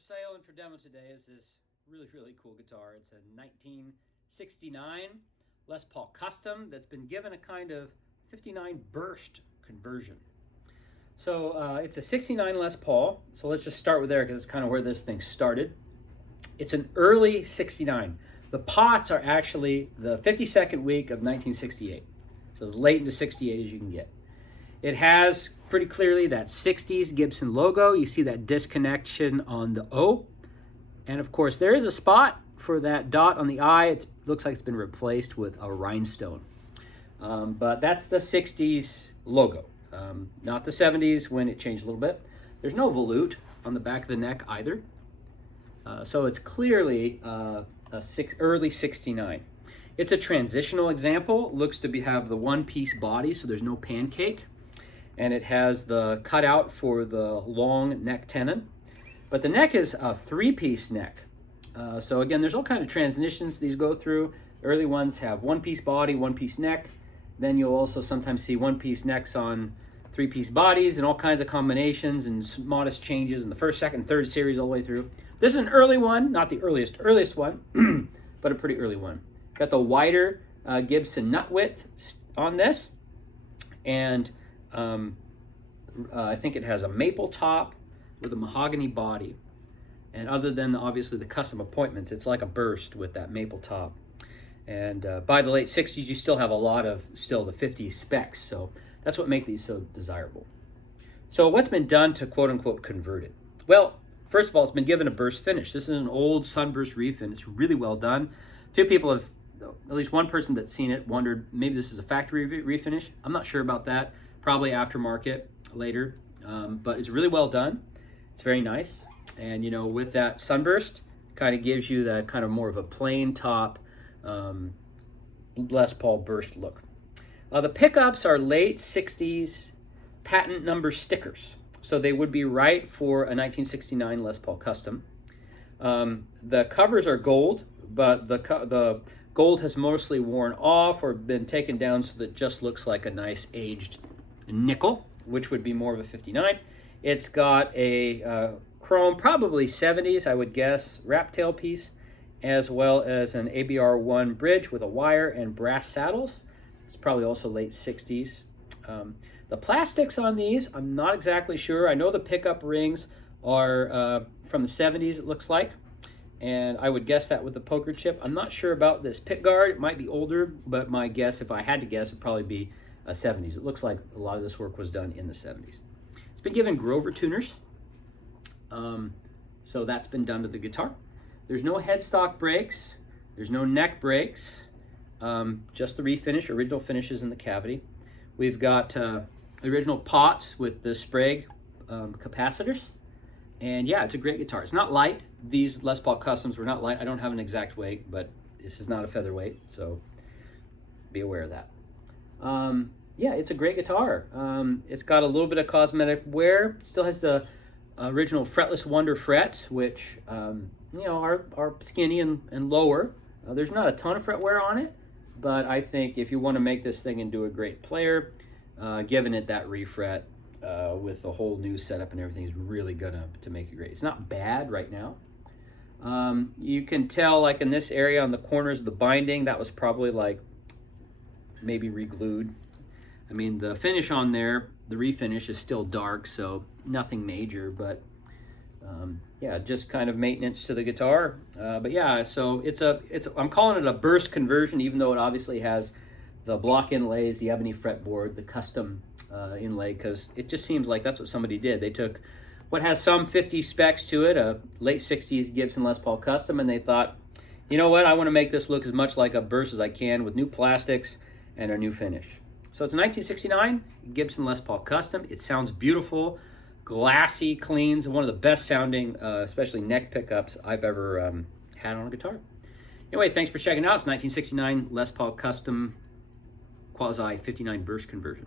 for sale and for demo today is this really cool guitar. It's a 1969 Les Paul Custom that's been given a kind of 59 burst conversion. So it's a 69 Les Paul. So let's just start with there because it's kind of where this thing started. It's an early 69. The pots are actually the 52nd week of 1968. So as late into 68 as you can get. It has pretty clearly that 60s Gibson logo. You see that disconnection on the O. And of course, there is a spot for that dot on the I. It looks like it's been replaced with a rhinestone. But that's the 60s logo, not the 70s when it changed a little bit. There's no volute on the back of the neck either. So it's clearly early 69. It's a transitional example. Looks to have the one-piece body, so there's no pancake. And it has the cutout for the long neck tenon. But the neck is a three-piece neck. So again, there's all kind of transitions these go through. Early ones have one-piece body, one-piece neck. Then you'll also sometimes see one-piece necks on three-piece bodies and all kinds of combinations and modest changes in the first, second, third series all the way through. This is an early one, not the earliest one, but a pretty early one. Got the wider Gibson nut width on this, and I think it has a maple top with a mahogany body. And other than obviously the custom appointments, it's like a burst with that maple top. And by the late 60s, you still have a lot of the 50s specs. So that's what makes these so desirable. So what's been done to quote unquote convert it? Well, first of all, it's been given a burst finish. This is an old sunburst refin. It's really well done. A few people have, at least one person that's seen it, wondered maybe this is a factory refinish. I'm not sure about that. Probably aftermarket later, but it's really well done. It's very nice. And you know, with that sunburst, kind of gives you that kind of more of a plain top Les Paul burst look. The pickups are late 60s patent number stickers. So they would be right for a 1969 Les Paul Custom. The covers are gold, but the gold has mostly worn off or been taken down so that it just looks like a nice aged nickel, which would be more of a 59. It's got a chrome, probably 70s, I would guess, wrap tailpiece, as well as an ABR1 bridge with a wire and brass saddles. It's probably also late 60s. The plastics on these, I'm not exactly sure. I know the pickup rings are from the 70s, it looks like. And I would guess that with the poker chip. I'm not sure about this pick guard. It might be older, but my guess, if I had to guess, would probably be 70s. It looks like a lot of this work was done in the 70s. It's been given Grover tuners. So that's been done to the guitar. There's no headstock brakes. There's no neck brakes. Just the refinish, original finishes in the cavity. We've got original pots with the Sprague capacitors. And yeah, it's a great guitar. It's not light. These Les Paul Customs were not light. I don't have an exact weight, but this is not a featherweight, so be aware of that. Yeah, it's a great guitar. It's got a little bit of cosmetic wear. It still has the original fretless Wonder frets, which you know are skinny and lower. There's not a ton of fret wear on it, but I think if you want to make this thing into a great player, giving it that refret with the whole new setup and everything is really gonna to make it great. It's not bad right now. You can tell, like in this area on the corners of the binding, that was probably like maybe re-glued. I mean, the finish on there, the refinish is still dark, so nothing major, but yeah, just kind of maintenance to the guitar. But yeah, so I'm calling it a burst conversion, even though it obviously has the block inlays, the ebony fretboard, the custom inlay, because it just seems like that's what somebody did. They took what has some 50 specs to it, a late 60s Gibson Les Paul Custom, and they thought, you know what, I want to make this look as much like a burst as I can with new plastics and a new finish. So it's a 1969 Gibson Les Paul Custom. It sounds beautiful, glassy, clean. It's one of the best sounding, especially neck pickups I've ever had on a guitar. Anyway, thanks for checking out. It's 1969 Les Paul Custom Quasi 59 burst conversion.